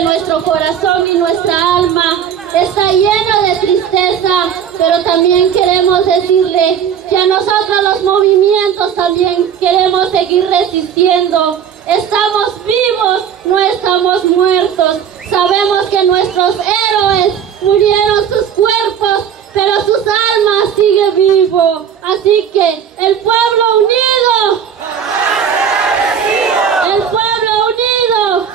que nuestro corazón y nuestra alma está lleno de tristeza, pero también queremos decirle que a nosotros los movimientos también queremos seguir resistiendo. Estamos vivos, no estamos muertos. Sabemos que nuestros héroes murieron sus cuerpos, pero sus almas siguen vivos. Así que el pueblo unido, el pueblo unido,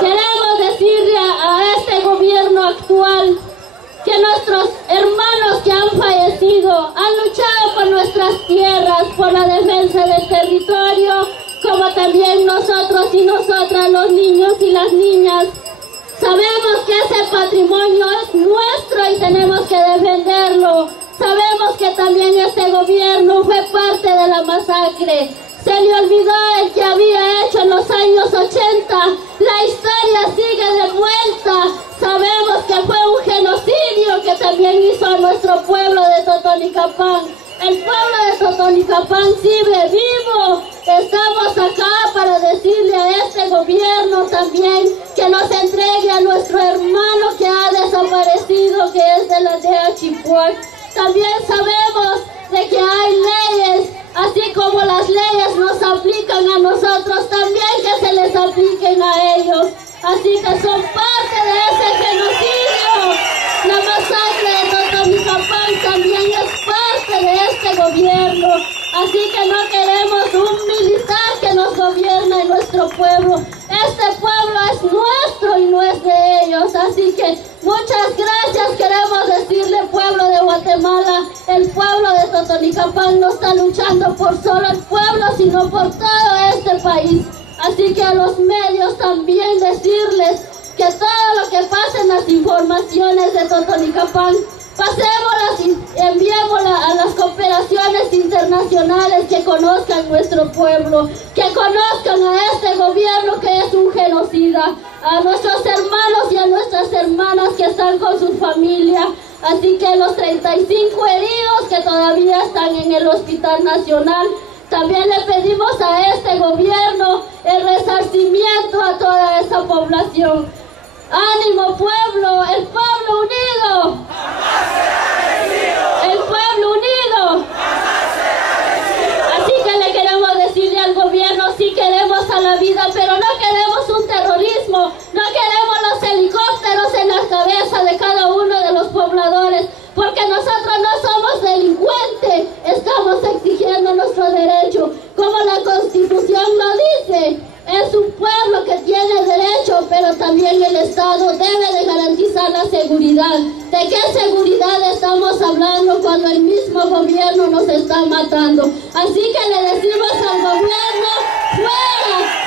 queremos decirle a este gobierno actual que nuestros hermanos que han fallecido han luchado por nuestras tierras, por la defensa del territorio, como también nosotros y nosotras, los niños y las niñas. Sabemos que ese patrimonio es nuestro y tenemos que defenderlo. Sabemos que también este gobierno fue parte de la masacre. Se le olvidó el que había hecho en los años 80. La historia sigue de vuelta. Sabemos que fue un genocidio que también hizo a nuestro pueblo de Totonicapán. El pueblo de Totonicapán sigue vivo. Estamos acá para decirle a este gobierno también que nos entregue a nuestro hermano que ha desaparecido, que es de la aldea Chipuac. También sabemos de que hay leyes, así como las leyes nos aplican a nosotros, también que se les apliquen a ellos. Así que son parte de ese genocidio. La masacre de Totonicapán también es parte de este gobierno. Así que no queremos un militar que nos gobierne en nuestro pueblo. Este pueblo es nuestro y no es de ellos. Así que muchas gracias queremos decirle, pueblo de Guatemala. El pueblo de Totonicapán no está luchando por solo el pueblo, sino por todo este país. Así que a los medios también decirles que todo lo que pasen las informaciones de Totonicapán, pasémoslas y enviémoslas a las cooperaciones internacionales que conozcan nuestro pueblo, que conozcan a este gobierno que es un genocida, a nuestros hermanos y a nuestras hermanas que están con su familia. Así que los 35 heridos que todavía están en el Hospital Nacional, también le pedimos a este gobierno el resarcimiento a toda esa población. ¡Ánimo pueblo! ¡El pueblo unido! ¡Jamás será vencido! ¡El pueblo unido! ¡Jamás será vencido! Así que le queremos decirle al gobierno, sí queremos a la vida, pero no queremos un terrorismo, no queremos los helicópteros en la cabeza de cada uno de los pobladores, porque nosotros no somos delincuentes, estamos exigiendo nuestro derecho, como la Constitución lo dice. Es un pueblo que tiene derecho, pero también el Estado debe de garantizar la seguridad. ¿De qué seguridad estamos hablando cuando el mismo gobierno nos está matando? Así que le decimos al gobierno, ¡fuera!